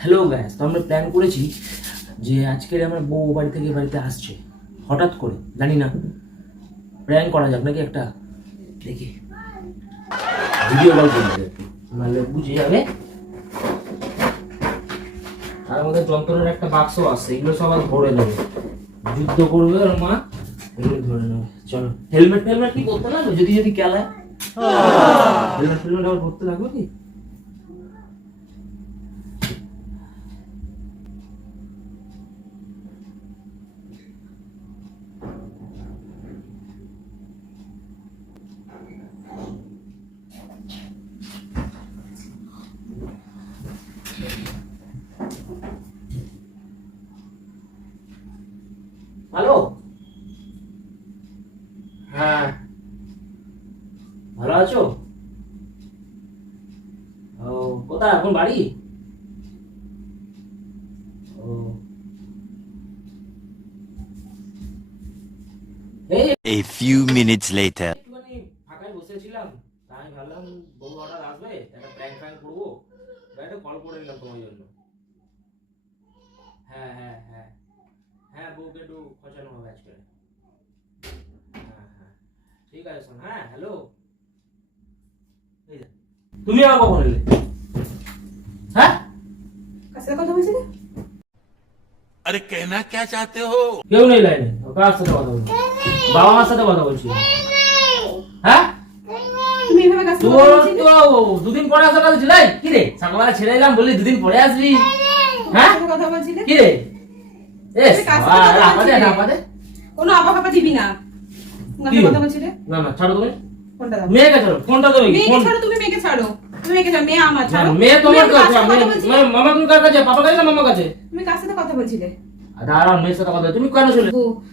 Hello gas তো আমরা plan করেছি যে আজকের আমার বউ বাড়ি থেকে বাড়িতে আসছে। হঠাৎ করে জানি না। প্ল্যান করা যাক নাকি একটা? দেখি। ভিডিও কল করবে একটু। নাহলে বুঝে যাবে। আর আমাদের যন্ত্রের একটা বাক্স আছে এগুলো সব ধরে নেবে। যুদ্ধ করবে আর মা এগুলো ধরে নেবে। চলো। হেলমেট হেলমেট কি করতে লাগবে যদি যদি খেলায়। হেলমেট হেলমেট আবার করতে লাগবে কি? হ্যালো হ্যাঁ। ভালো আছো? ও কোথায়? এখন বাড়ি? ও। এই A few minutes later. ফাঁকায় বসেছিলাম। তাই ভাবলাম বউ অর্ডার আসবে একটা প্র্যাঙ্ক ফ্র্যাঙ্ক করব তাই একটা কল করে নিলাম তোমার জন্য হ্যাঁ হ্যাঁ হ্যাঁ হ্যাঁ বউকে একটু খোঁচানো হবে আজকে হ্যাঁ হ্যাঁ ঠিক আছে শোন হ্যাঁ হ্যালো তুমি আমার কখন এলে? হ্যাঁ? আরে কেনা কে চাইতে হো? কেউ নেই লাইনে কার সাথে কথা বলছি? বাবা মার সাথে কথা বলছি। হ্যাঁ? দুদিন পরে আসার কথা ছিল কি রে? সকালবেলা ছেড়ে এলাম বললি দুদিন পরে আসবি? হ্যাঁ? কথা বলছি কি রে? কোনো আপা কাপা দিবি না। কথা বলছিলে? না না ছাড়ো তুমি। ফোনটা দাও? মেয়েকে ছাড়ো ফোনটা দেবে? মেয়েকে ছাড়ো তুমি মেয়েকে ছাড়ো। তুমি মেয়েকে ছাড়ো মেয়ে আমার ছাড়ো। মেয়ে তোমার কাছে সাথে কথা মেয়ে- বলছিলে? মেয়ে- মামা তুমি কার কাছে? পাপা কাছে না মামা কাছে? তুমি কার সাথে কথা বলছিলে? দাঁড়াও মেয়ের সাথে কথা তুমি কেন চলে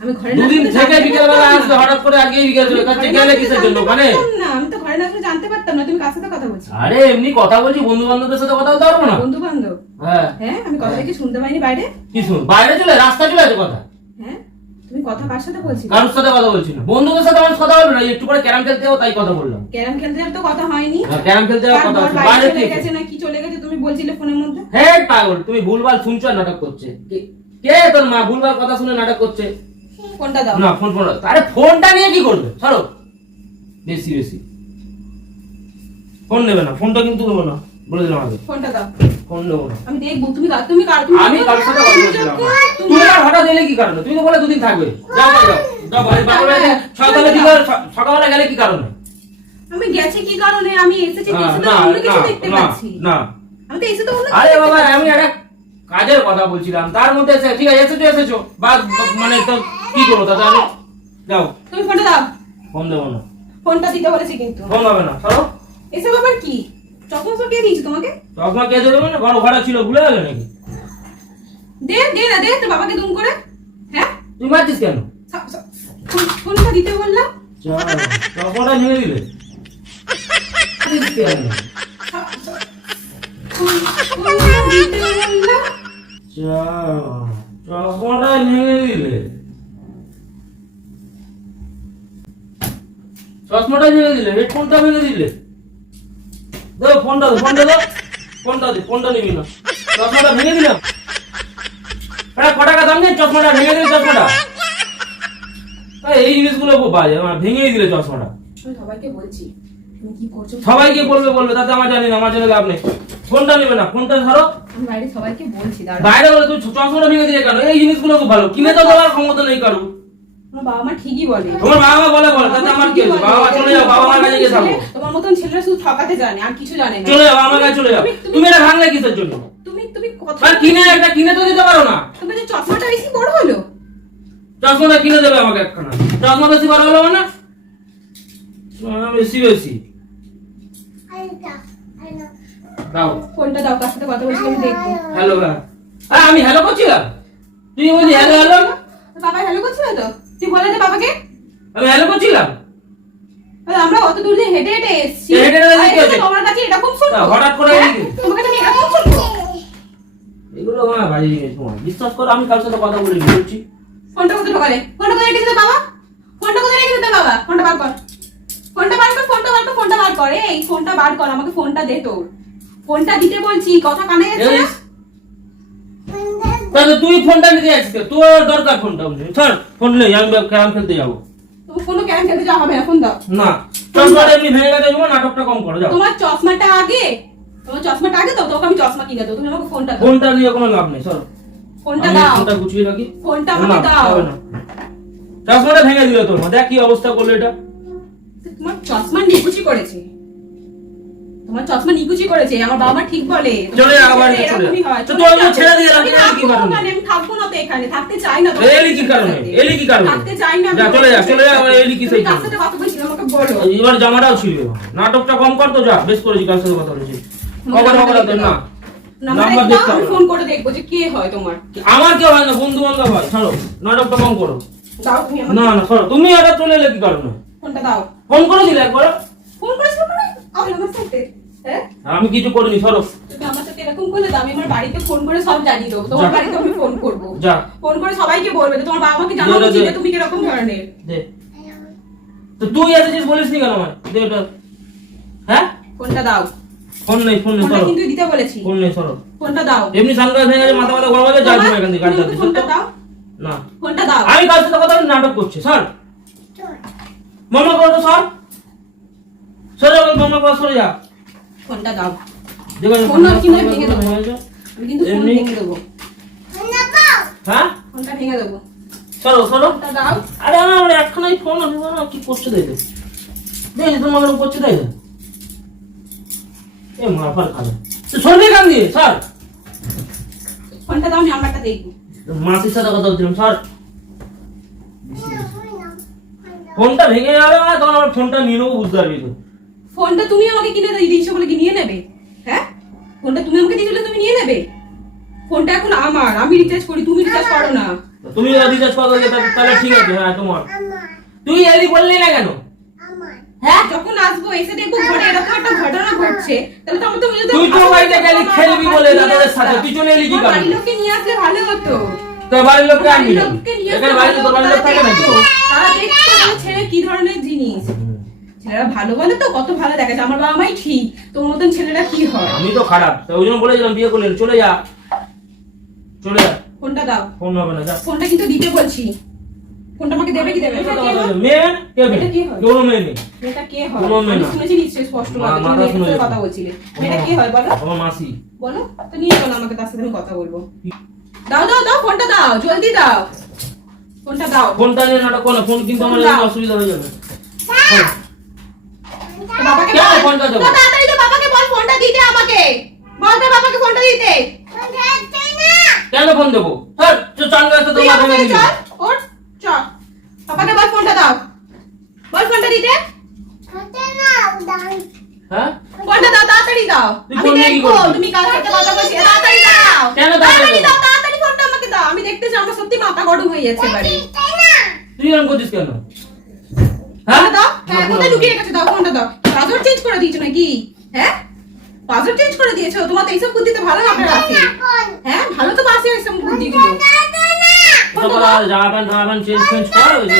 আমি ঘরে দুদিন থেকে জানতে বিকেল বেলা পারতাম না। হঠাৎ করে আজকে বিকেল চলে কাছে গেলে কিসের জন্য? জানতে না। আমি তো ঘরে না থাকলে জানতে পারতাম না। তুমি কার সাথে কথা বলছো আরে এমনি কথা বলছি বন্ধু বান্ধবদের সাথে কথা বলতে পারব না? বন্ধু বান্ধব হ্যাঁ। হ্যাঁ আমি কথা কি শুনতে পাইনি বাইরে? কি শুন বাইরে চলে রাস্তা চলে আছে কথা? হ্যাঁ। তুমি কথা কার সাথে বলছিলে? কারোর সাথে কথা বলছি না। বন্ধুদের সাথে মানুষ কথা বলবে না একটু পরে ক্যারাম খেলতে যাব তাই কথা বললাম। ক্যারাম খেলতে যাওয়ার তো কথা হয়নি। হ্যাঁ, ক্যারাম খেলতে যাওয়ার কথা হচ্ছে বাইরে চলে গেছে না কি চলে গেছে তুমি বলছিলে ফোনের মধ্যে? হে পাগল তুমি ভুলভাল শুনছো আর নাটক করছে। কে- কে তোর মা ভুলভাল কথা শুনে নাটক করছে? ফোনটা দাও। না ফোন ফোন আরে ফোনটা নিয়ে কি করবে? ছাড়ো। বেশি বেশি। ফোন নেবে না ফোনটা কিন্তু দেবো না। বলে দিলাম আগে। ফোনটা দাও। ফোন নেব আমি দেখব তুমি তুমি কার তুমি আমি কারোর সাথে কথা বলছিলাম তুমি আর হঠাৎ এলে কি কারণে? তুমি তো বলে দুদিন থাকবে। যাও যাও, যাও। যাও বাড়ি সকালে কি করে- গেলে কি কারণে? আমি গেছি কি কারণে? আমি এসেছি না, তো অন্য কিছু দেখতে পাচ্ছি। না। আমি তো এসে তো অন্য আরে বাবা আমি একটা কাজের কথা বলছিলাম। তার মধ্যে এসে ঠিক আছে এসেছ এসেছ। বা মানে তো কি করব আমি? যাও। তুমি ফোনটা দাও। ফোন দেবো না। ফোনটা দিতে বলেছি কিন্তু। ফোন হবে না। সরো এসব আবার কি? চকমক কে দিয়েছি তোমাকে? কে দেবে ছিল ভুলে গেলে নাকি? দে দে না দে তোর বাবাকে দুম করে। হ্যাঁ? তুই মারছিস কেন? ফোনটা দিতে বললাম। দিলে চকমটা দিলে চশমাটা ভেঙে দিলে হেডফোনটা ভেঙে দিলে। দাও ফোনটা ফোনটা দাও ফোনটা দে ফোনটা নিবি না। চশমাটা ভেঙে দিলাম। হ্যাঁ ক টাকা দাম নেই চশমাটা ভেঙে দিলে চশমাটা? এই জিনিসগুলো খুব বাজে আমার ভেঙেই দিলে চশমাটা। সবাইকে বলছি তুমি সবাইকে বলবে বলবে তাতে আমার জানি না আমার জন্য লাভ নেই। ফোনটা নেবে না ফোনটা ধরো। বাইরে সবাইকে বলছি বাইরে বলে তুই চশমাটা ভেঙে দিয়ে কেন? এই জিনিসগুলো খুব ভালো। কিনে তো দেওয়ার ক্ষমতা নেই কারু বাবা মা ঠিকই বলে। তোমার বাবা মা বলে বলে তাতে আমার কি বাবা মা চলে যাও বাবা মার কাছে গিয়ে থাকো। তোমার মতন ছেলেরা শুধু ঠকাতে জানে আর কিছু জানে না। চলে যাও আমার কাছে চলে যাও। তুমি- তুমি- তুমি এটা ভাঙলে কিসের জন্য? তুমি তুমি কথা আর কিনে একটা কিনে তো দিতে পারো না। তুমি যে চশমাটা বেশি বড় হলো। চশমাটা কিনে দেবে আমাকে একখানা। চশমা বেশি বড় হলো বেশি বেশি। দাও। ফোনটা দাও কার সাথে কথা বলছি আমি দেখব। হ্যালো হ্যাঁ আমি হ্যালো করছিলাম? তুই বলছি হ্যালো হ্যালো বাবা হ্যালো করছিল তো? তুই বলে দে বাবাকে। আমি হ্যালো করছিলাম। আমরা অত দূর দিয়ে হেঁটে হেঁটে এসেছি। হেঁটে হেঁটে এসেছি, তোমার কাছে এরকম শুনব তা হঠাৎ করে হ্যাঁ? কাছে আমি এরকম শুনব এগুলো বাজে জিনিস তোমার বিশ্বাস করো আমি সাথে কথা ফোনটা কোথায় ঢোকালে? ফোনটা কোথায় রেখেছে বাবা? ফোনটা কোথায় রেখেছে বাবা? ফোনটা বার কর। ফোনটা বার কর ফোনটা বার কর ফোনটা বার কর। এই ফোনটা বার কর আমাকে ফোনটা দে তোর। ফোনটা দিতে বলছি কথা কানে যাচ্ছে না? তাহলে তুই ফোনটা নিতে কেন? তোর দরকার ফোনটা বুঝলি। ছাড় ফোন নেই আমি ক্যারাম খেলতে যাব। তোমার কোনো ক্যান খেলতে যাওয়া হবে না ফোন দাও। না চশমাটা এমনি ভেঙে গেছে নাটকটা কম করো যাও। তোমার চশমাটা আগে? তোমার চশমাটা আগে তো? তোকে আমি চশমা কিনে দেবো তুমি আমাকে ফোনটা দাও। ফোনটা নিয়ে কোনো লাভ নেই চলো। ফোনটা দাও। ফোনটা গুছিয়ে রাখি। ফোনটা আমাকে দাও। চশমাটা ভেঙে দিল তোর দেখ কি অবস্থা করল এটা। তোমার চশমা নিয়ে নিকুচি করেছে। তোমার চশমা নিকুচি করেছে আমার বাবা ঠিক বলে। চলে আবার চলে হয়। তো। ছেড়ে কি কারণে? আমি থাকব না তো এখানে থাকতে চাই না এলি কি কারণে? এলি কি কারণে? থাকতে চাই না যা চলে যা চলে যা। আবার এলি কি সেই সাথে কথা বলছিলে আমাকে বলো। এবার জামাটাও ছিল নাটকটা কম কর তো যা বেশ করেছি কার সাথে কথা বলেছি। কখন তো না। নাম্বার দেখতে হবে। ফোন করে দেখব যে কে হয় তোমার। আমার কেউ হয় না বন্ধু বান্ধব হয়। ছাড়ো নাটকটা কম করো। দাও তুমি না না ছাড়ো তুমি এটা চলে এলে কি কারণে? ফোনটা দাও। ফোন করেছিলে একবার? ফোন করেছ মানে আমি আমার সাথে। আমি কিছু করিনি সরো। তুমি আমার সাথে এরকম করলে তো আমি আমার বাড়িতে ফোন করে সব জানিয়ে দেবো। তোমার বাড়িতে আমি ফোন করব। যা। ফোন করে সবাইকে বলবে যে তোমার বাবা মাকে জানাব যে। তুমি কীরকম ধরনের। দে। তো তুই এসেছিস বলিস নি কেন আমায়? দে ওটা। হ্যাঁ? ফোনটা দাও। ফোন নেই ফোন নেই ফোনটা সরো। কিন্তু দিতে বলেছি। ফোন নেই সরো। ফোনটা দাও। এমনি সানগ্লাস ভেঙে গেছে মাথা মাথা গরম হয়ে যা তুমি এখান থেকে গাড়ি তুমি চালাতে ফোনটা দাও। না। ফোনটা দাও। আমি কার সাথে কথা বলি নাটক করছি স্যার মামা করো তো স্যার সরে যাও মামা করো সরে যা। ফোনটা দাও ফোন আর কীভাবে ভেঙে দেবো? আমি কিন্তু ফোন ভেঙে দেবো হ্যাঁ ফোনটা ভেঙে দেবো সরো সরো ফোনটা দাও আরে আমার আমার একখানাই ফোন আছে কি করছে দেখে দেখি তোমার আমার করছে দেখে এ মাফার খাবে তো সরবে কান দিয়ে স্যার ফোনটা দাও আমি আমারটা দেখব মাসির সাথে কথা বলছিলাম স্যার ফোনটা ভেঙে যাবে তখন আমার ফোনটা নিয়ে নেব বুঝতে পারবি তো ফোনটা তুমি আমাকে কিনে দিয়ে দিয়েছ বলে কি নিয়ে নেবে? হ্যাঁ? ফোনটা তুমি আমাকে দিয়েছিলে তুমি নিয়ে নেবে? ফোনটা এখন আমার আমি রিচার্জ করি তুমি রিচার্জ করো না। তুমি রিচার্জ করো তাহলে- ঠিক আছে হ্যাঁ তোমার। তুই এলি বললি না কেন? হ্যাঁ যখন আসব এসে দেখব ঘরে এরকম একটা ঘটনা ঘটছে তাহলে তো আমার তো বুঝতে তুই তো বাড়িতে গেলি খেলবি বলে দাদাদের সাথে তুই চলে এলি কি কারণে বাড়ির লোককে নিয়ে আসলে ভালো হতো। তোর বাড়ির লোককে আনবি? না লোককে নিয়ে এখানে বাড়িতে তোর বাড়ির লোক থাকে নাকি? তারা দেখতো, ছেলে কি ধরনের জিনিস। ছেলেরা ভালো বলে তো কত ভালো দেখাচ্ছে। আমার বাবা মাই ঠিক তোর মতন ছেলেরা কি হয়? আমি তো খারাপ তো ওই জন্য বলেছিলাম বিয়ে করলেন চলে যা। চলে যা। ফোনটা দাও। ফোন হবে না যা। ফোনটা কিন্তু দিতে বলছি। ফোনটা আমাকে দেবে কি দেবে? এটা কে মেয়ে কি হয়? কোনো মেয়ে নেই। মেয়েটা কে হয়? কোনো মেয়ে না। শুনেছি নিশ্চয়ই স্পষ্ট ভাবে মাথা তুমি শুনে মেয়েটার সাথে যেত। কথা বলছিলে। মেয়েটা কে হয় বলো? আমার মাসি। বলো তো নিয়ে চলো আমাকে তার সাথে আমি কথা বলব। দাও দাও দাও ফোনটা দাও জলদি দাও। ফোনটা দাও। ফোনটা নিয়ে নাটক করো ফোন কিন্তু আমার অসুবিধা হয়ে যাবে। তো বাবাকে ফোনটা দেবো? তাড়াতাড়ি তো বাবাকে বল ফোনটা দিতে আমাকে। বল তো বাবাকে ফোনটা দিতে। কেন ফোন দেবো? স্যার চান চল ওঠ চল বাবাকে বল ফোনটা দাও। বল ফোনটা দিতে। হ্যাঁ? ফোনটা দাও তাড়াতাড়ি দাও। আমি দেখব তুমি কথা বলছো? তাড়াতাড়ি দাও। কেন তাড়াতাড়ি দাও তাড়াতাড়ি ফোনটা আমাকে দাও। আমি দেখতেছি আমার সত্যি মাথা গরম হয়ে যাচ্ছে বাড়ি তুই এরকম করছিস কেন? হ্যাঁ? দাও। হ্যাঁ কোথায় লুকিয়ে রেখেছো? দাও ফোনটা দাও। পাসওয়ার্ড চেঞ্জ করে দিয়েছ নাকি? হ্যাঁ? পাসওয়ার্ড চেঞ্জ করে দিয়েছ? তোমার তো এইসব বুদ্ধিতে ভালো লাগে আছে হ্যাঁ ভালো তো বাসে এইসব বুদ্ধিগুলো। জামা প্যান্ট জামা প্যান্ট চেঞ্জ চেঞ্জ কর ওই যে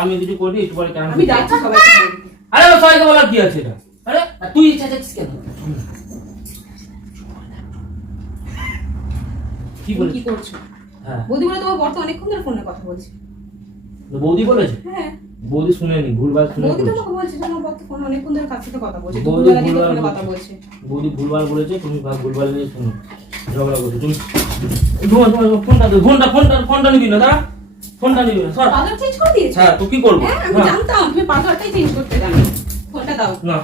আমি কিছু করি একটু পরে কেন আমি যাচ্ছি সবাইকে আরে ও সবাইকে বলার কি আছে এটা? আরে তুই চেঁচাচ্ছিস কেন? কি কি করছ? হ্যাঁ। বৌদি বলে তোমার বর তো অনেকক্ষণ ধরে ফোনে কথা বলছে। বৌদি বলেছে? হ্যাঁ। বৌদি শুনেনি ভুলভাল শুনে বৌদি তো বলেছে। আমাকে বলছে যে আমার বর তো ফোনে অনেকক্ষণ ধরে কার সাথে কথা বলছে বৌদি ভুলভাল। কথা বলছে। বৌদি ভুলভাল বলেছে তুমি ভাগ ভুলভাল নিয়ে শুনো। ঝগড়া করছ তুমি তোমার তোমার ফোনটা দে ফোনটা ফোনটা ফোনটা নিবি না দাঁড়া। ফোনটা নিবি না সর। পাসওয়ার্ড চেঞ্জ করে দিয়েছ হ্যাঁ তো কি করব? হ্যাঁ আমি হ্যাঁ, জানতাম তুমি পাসওয়ার্ডটাই চেঞ্জ করতে জানো। ফোনটা দাও। না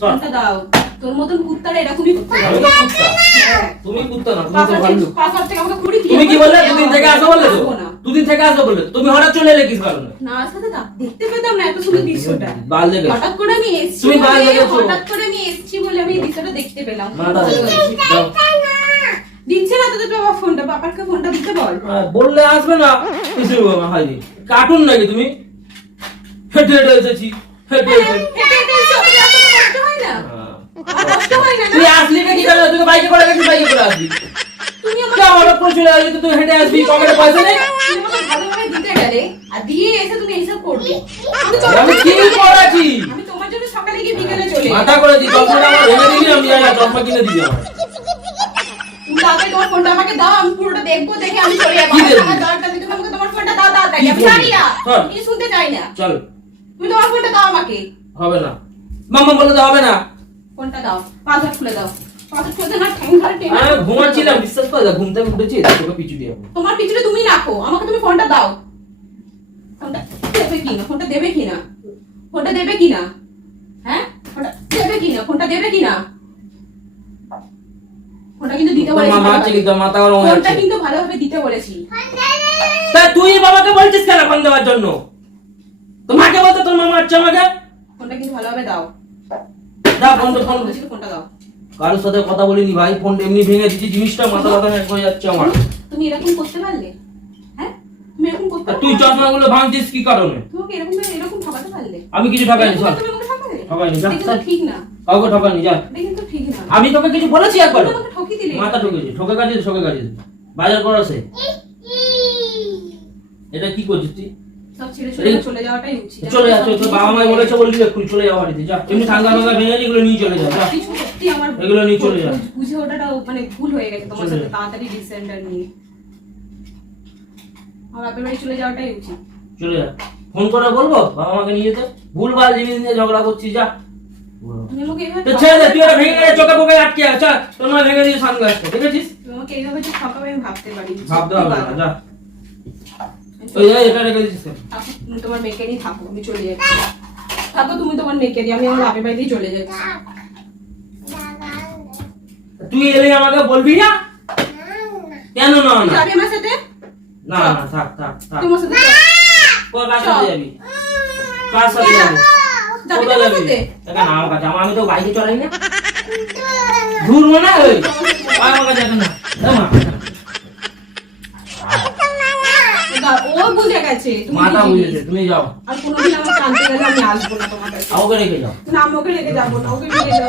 সর। ফোনটা দাও। তোর মতন কুত্তারা এরকমই হ্যাঁ তুমি কুত্তা না তুমি থেকে আমাকে কুড়ি তুমি কি বললে? দুদিন থেকে আসো বললে তো? আসব না। দুদিন থেকে আসো বললে তুমি হঠাৎ চলে এলে কিস কারণে? না আসলে দেখতে পেতাম না এত সুন্দর দৃশ্যটা। বাল হঠাৎ করে আমি এসেছি তুমি বাল হঠাৎ করে আমি এসেছি বলে আমি দৃশ্যটা দেখতে পেলাম। দিচ্ছে না তোদের বাবা ফোনটা বাবাকে ফোনটা দিতে বল। বললে আসবে না? কিছু হাজি কার্টুন নাকি তুমি? হেঁটে হেঁটে এসেছি হেঁটে হেঁটে হেঁটে হেঁটে এসে ওদের এত কষ্ট হয় না আমার কষ্ট হয় না না? তুই আসলি নাকি কেন তুই তো বাইকে করে গেছিস বাইকে করে আসবি তুমি আমাকে যা হঠাৎ করে চলে আসবি তো তুই হেঁটে পয়সা নেই তুমি দিতে গেলে আর দিয়ে এসে তুমি এইসব করবে। আমি কি করেছি? আমি তোমার জন্য সকালে গিয়ে বিকেলে চলে মাথা করে দিই চশমাটা আমার ভেঙে দিবি আমি জানি না কিনে দিবি আমার তুমি তুমি তাড়াতাড়ি তোমার ফোনটা আমাকে দাও আমি পুরোটা দেখব দেখে আমি চলে যাব। আমার দরকার নেই তুমি আমাকে তোমার ফোনটা দাও আমি জানি না। কি শুনতে চাই না। চল। তুমি তোমার ফোনটা দাও আমাকে। হবে না। মাম্মা বলে তো হবে না। ফোনটা দাও পাসওয়ার্ড খুলে দাও। ঘুমাচ্ছিলাম বিশ্বাস করে ঘুম থেকে উঠেছি তোকে পিছু দিয়ে তোমার পিছনে তুমি রাখো আমাকে তুমি ফোনটা দাও। ফোনটা দেবে ফোনটা দেবে কি না ফোনটা দেবে কি না হ্যাঁ? ফোনটা দেবে কি না ফোনটা দেবে কি ফোনটা কিন্তু দিতে তোর বলেছি মামা আছে কিন্তু তোর মাথা গরম ফোনটা কিন্তু ভালোভাবে দিতে বলেছি। তা তুই বাবাকে বলছিস কেন ফোন দেওয়ার জন্য? তোমাকে বলতো তোর মামা হচ্ছে আমাকে? ফোনটা কিন্তু ভালোভাবে দাও। দাও ফোন ফোন ফোনটা দাও। কারোর সাথে কথা বলিনি ভাই ফোন এমনি ভেঙে দিচ্ছি জিনিসটা মাথা ব্যথা হয়ে যাচ্ছে আমার। তুমি এরকম করতে পারলে? হ্যাঁ? তুমি এরকম করতে তুই? চশমাগুলো ভাঙছিস কি কারণে? তোমাকে এরকম এরকম ঠকাতে পারলে? আমি কিছু ঠকাইনি ঠকালে? ঠকাইনি, যা। ঠিক না। কাউকে ঠকাইনি যা। কিন্তু ঠিক না। আমি তোকে কিছু বলেছি একবার দিলে। মাথা ঠকেছি ঠকে গেছিস ঠকে গেছিস বাজার করা সে এটা কি করছিস তুই? সব ছেড়ে চলে চলে যাওয়াটাই উচিত। চলে যা তোর বাবা মাই বলেছে বললি চলে যাওয়া বাড়িতে যা। এমনি ঠান্ডা ঠান্ডা ভেঙে এগুলো নিয়ে চলে যা সত্যি আমার এগুলো নিয়ে চলে। বুঝে ওঠাটা মানে ভুল হয়ে গেছে তোমার সাথে তাড়াতাড়ি ডিসেন্ডার নিয়ে। আমার বাপের বাড়ি চলে যাওয়াটাই উচিত। চলে যা ফোন করে বলব? বাবা মাকে নিয়ে যেতে। ভুলভাল জিনিস নিয়ে ঝগড়া করছিস যা। তুমি তো ছেড়ে দে তুই ওটা ভেঙে গেলে চোখে পোকে আটকে আছে। চল তোর নয় ভেঙে দিয়ে তুমি এইভাবে যে ঠকাবে আমি ভাবতে পারি। ভাবতে হবে না যা। ওই এটা রেখে দিচ্ছিস কেন? থাকো, তুমি তোমার মেয়েকে নিয়ে থাকো আমি চলে যাচ্ছি। থাকো তুমি তোমার মেয়েকে নিয়ে আমি আমার বাপের বাড়ি দিয়ে চলে যাচ্ছি। তুই এলে আমাকে বলবি না? কেন না না। যাবি আমার সাথে? না না থাক থাক থাক। তোমার সাথে চল। কোন কার সাথে যাবি? কার সাথে যাবি? যাবি কোথায় যাবি না আমার কাছে আমি তো বাইকে চলাই না। ঘুরবো না ওই আমার কাছে এখন না। ও বুঝে গেছে তুমি মাথা বুঝেছে তুমি যাও। আর কোনোদিন আনতে গেলে আমি আসব না তোমার কাছে। রেখে যাও। না আমি ওকে রেখে যাব না ওকে রেখে যাব।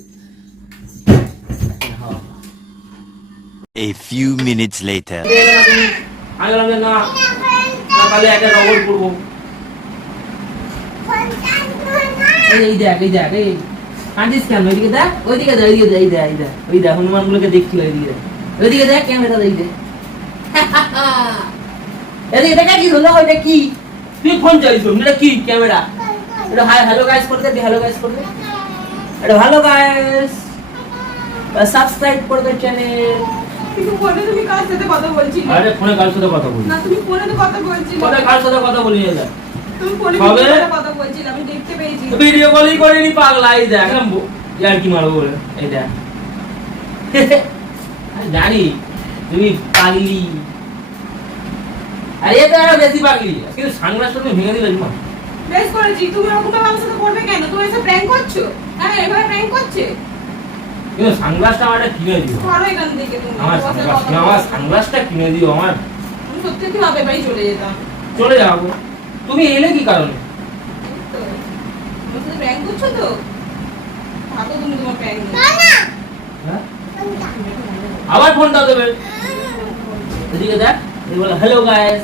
A few minutes later. কে এলে না তুমি? আমি বললাম না না তাহলে একটা রবর করব এই এই দেখ এই দেখ এই কাঁদিস কেন ওইদিকে দেখ ওইদিকে দেখ ওইদিকে দেখ এই দেখ এই দেখ ওই দেখ হনুমান গুলোকে ওইদিকে দেখ ওইদিকে দেখ ক্যামেরা দেখ দেখ এদিকে দেখা কি হলো ওইটা কি তুই ফোন চালিস এটা কি ক্যামেরা এটা হাই হ্যালো গাইস করে দে হ্যালো গাইস করে দে এটা হ্যালো গাইস সাবস্ক্রাইব করে দে চ্যানেল কিন্তু ফোনে তুমি কার সাথে কথা বলছিলে? আরে ফোনে কার সাথে কথা বলি? না তুমি ফোনে তো কথা বলছিলে। ফোনে কার সাথে কথা বলি না তুমি ফোনে কথা বলছিলে আমি দেখতে পেয়েছি। ভিডিও কলই করিনি পাগলা এই দেখ এরম কি মারবো বলে? এই দেখ। জানি তুমি পাগলি। আরে এ আরও বেশি পাগলি। কিন্তু সানগ্লাসটা তুমি ভেঙে দিলে মা বেশ করেছি তুমি ওরকম আমার সাথে করবে কেন? তুমি এসে প্র্যাঙ্ক করছ? হ্যাঁ এভাবে প্র্যাঙ্ক করছে? কিন্তু সানগ্লাসটা আমার কিনে দিও। তুমি আমার তোমার সানগ্লাস আমার সানগ্লাসটা কিনে দিও আমার। সত্যি চলে যেতাম চলে যাব। তুমি এলে কি কারণে? তো আমার সাথে প্র্যাঙ্ক করছ তো? থাকো তুমি তোমার প্র্যাঙ্ক হ্যাঁ? আবার ফোনটা দেবে। এদিকে দেখ এই বলে হ্যালো গাইস